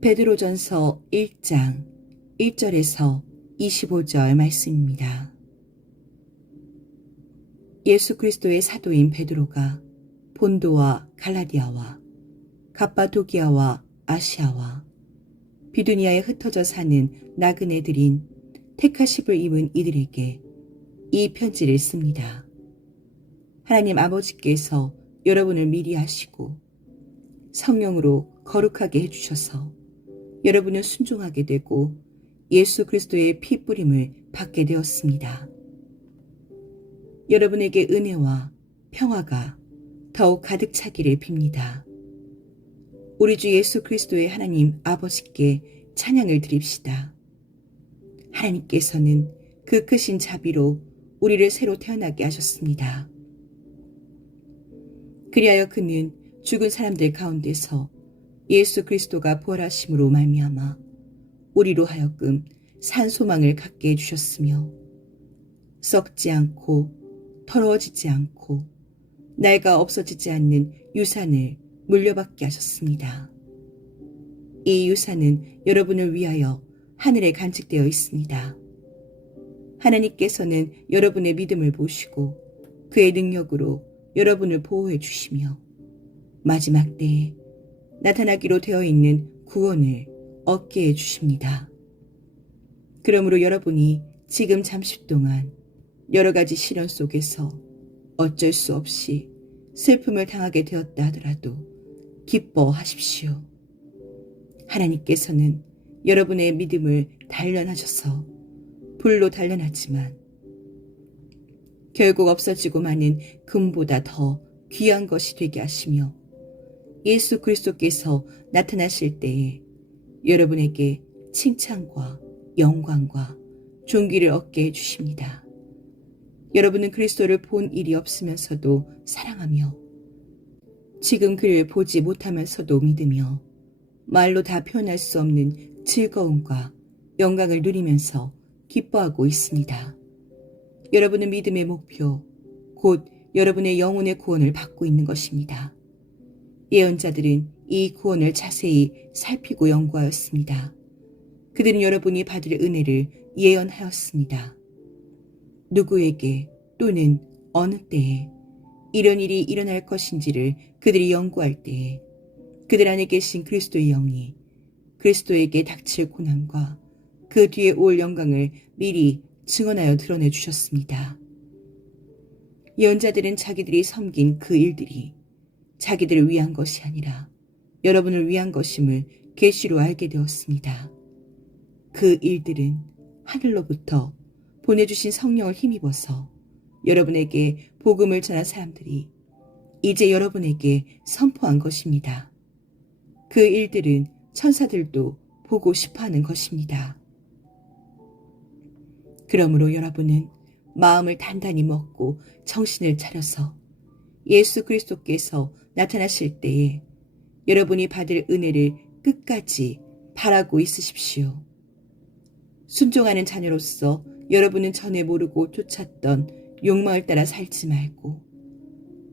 베드로전서 1장 1절에서 25절 말씀입니다. 예수 그리스도의 사도인 베드로가 본도와 갈라디아와 갑바도기아와 아시아와 비두니아에 흩어져 사는 나그네들인 테카십을 입은 이들에게 이 편지를 씁니다. 하나님 아버지께서 여러분을 미리 하시고 성령으로 거룩하게 해주셔서 여러분은 순종하게 되고 예수 그리스도의 피 뿌림을 받게 되었습니다. 여러분에게 은혜와 평화가 더욱 가득 차기를 빕니다. 우리 주 예수 그리스도의 하나님 아버지께 찬양을 드립시다. 하나님께서는 그 크신 자비로 우리를 새로 태어나게 하셨습니다. 그리하여 그는 죽은 사람들 가운데서 예수 그리스도가 부활하심으로 말미암아 우리로 하여금 산 소망을 갖게 해주셨으며 썩지 않고 더러워지지 않고 날가 없어지지 않는 유산을 물려받게 하셨습니다. 이 유산은 여러분을 위하여 하늘에 간직되어 있습니다. 하나님께서는 여러분의 믿음을 보시고 그의 능력으로 여러분을 보호해 주시며 마지막 때에 나타나기로 되어 있는 구원을 얻게 해 주십니다. 그러므로 여러분이 지금 잠시 동안 여러 가지 시련 속에서 어쩔 수 없이 슬픔을 당하게 되었다 하더라도 기뻐하십시오. 하나님께서는 여러분의 믿음을 단련하셔서 불로 단련하지만 결국 없어지고 마는 금보다 더 귀한 것이 되게 하시며 예수 그리스도께서 나타나실 때에 여러분에게 칭찬과 영광과 존귀를 얻게 해주십니다. 여러분은 그리스도를 본 일이 없으면서도 사랑하며 지금 그를 보지 못하면서도 믿으며 말로 다 표현할 수 없는 즐거움과 영광을 누리면서 기뻐하고 있습니다. 여러분은 믿음의 목표, 곧 여러분의 영혼의 구원을 받고 있는 것입니다. 예언자들은 이 구원을 자세히 살피고 연구하였습니다. 그들은 여러분이 받을 은혜를 예언하였습니다. 누구에게 또는 어느 때에 이런 일이 일어날 것인지를 그들이 연구할 때에 그들 안에 계신 그리스도의 영이 그리스도에게 닥칠 고난과 그 뒤에 올 영광을 미리 증언하여 드러내 주셨습니다. 예언자들은 자기들이 섬긴 그 일들이 자기들을 위한 것이 아니라 여러분을 위한 것임을 계시로 알게 되었습니다. 그 일들은 하늘로부터 보내주신 성령을 힘입어서 여러분에게 복음을 전한 사람들이 이제 여러분에게 선포한 것입니다. 그 일들은 천사들도 보고 싶어 하는 것입니다. 그러므로 여러분은 마음을 단단히 먹고 정신을 차려서 예수 그리스도께서 나타나실 때에 여러분이 받을 은혜를 끝까지 바라고 있으십시오. 순종하는 자녀로서 여러분은 전에 모르고 쫓았던 욕망을 따라 살지 말고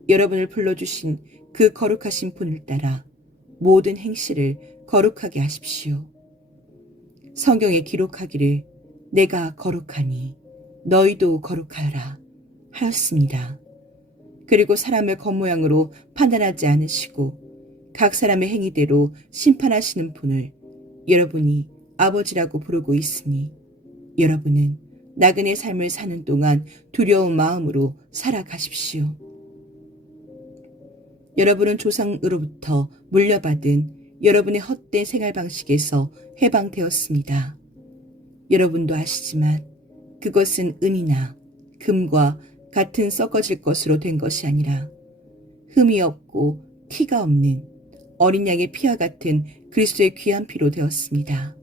여러분을 불러주신 그 거룩하신 분을 따라 모든 행실을 거룩하게 하십시오. 성경에 기록하기를 내가 거룩하니 너희도 거룩하라 하였습니다. 그리고 사람을 겉모양으로 판단하지 않으시고 각 사람의 행위대로 심판하시는 분을 여러분이 아버지라고 부르고 있으니 여러분은 나그네 삶을 사는 동안 두려운 마음으로 살아가십시오. 여러분은 조상으로부터 물려받은 여러분의 헛된 생활 방식에서 해방되었습니다. 여러분도 아시지만 그것은 은이나 금과 같은 썩어질 것으로 된 것이 아니라 흠이 없고 티가 없는 어린 양의 피와 같은 그리스도의 귀한 피로 되었습니다.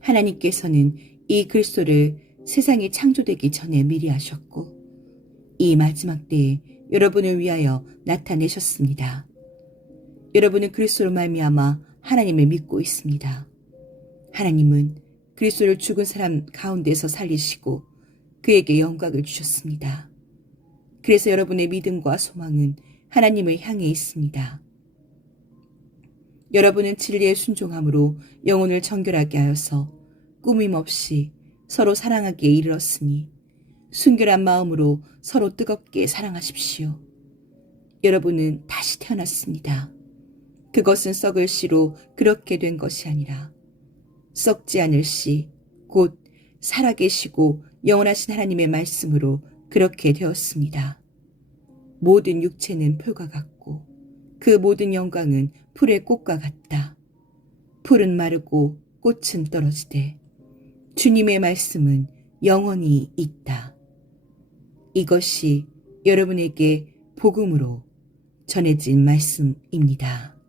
하나님께서는 이 그리스도를 세상이 창조되기 전에 미리 하셨고 이 마지막 때에 여러분을 위하여 나타내셨습니다. 여러분은 그리스도로 말미암아 하나님을 믿고 있습니다. 하나님은 그리스도를 죽은 사람 가운데서 살리시고 그에게 영광을 주셨습니다. 그래서 여러분의 믿음과 소망은 하나님을 향해 있습니다. 여러분은 진리에 순종함으로 영혼을 정결하게 하여서 꾸밈 없이 서로 사랑하기에 이르렀으니 순결한 마음으로 서로 뜨겁게 사랑하십시오. 여러분은 다시 태어났습니다. 그것은 썩을 씨로 그렇게 된 것이 아니라 썩지 않을 씨, 곧 살아계시고 영원하신 하나님의 말씀으로 그렇게 되었습니다. 모든 육체는 풀과 같고 그 모든 영광은 풀의 꽃과 같다. 풀은 마르고 꽃은 떨어지되 주님의 말씀은 영원히 있다. 이것이 여러분에게 복음으로 전해진 말씀입니다.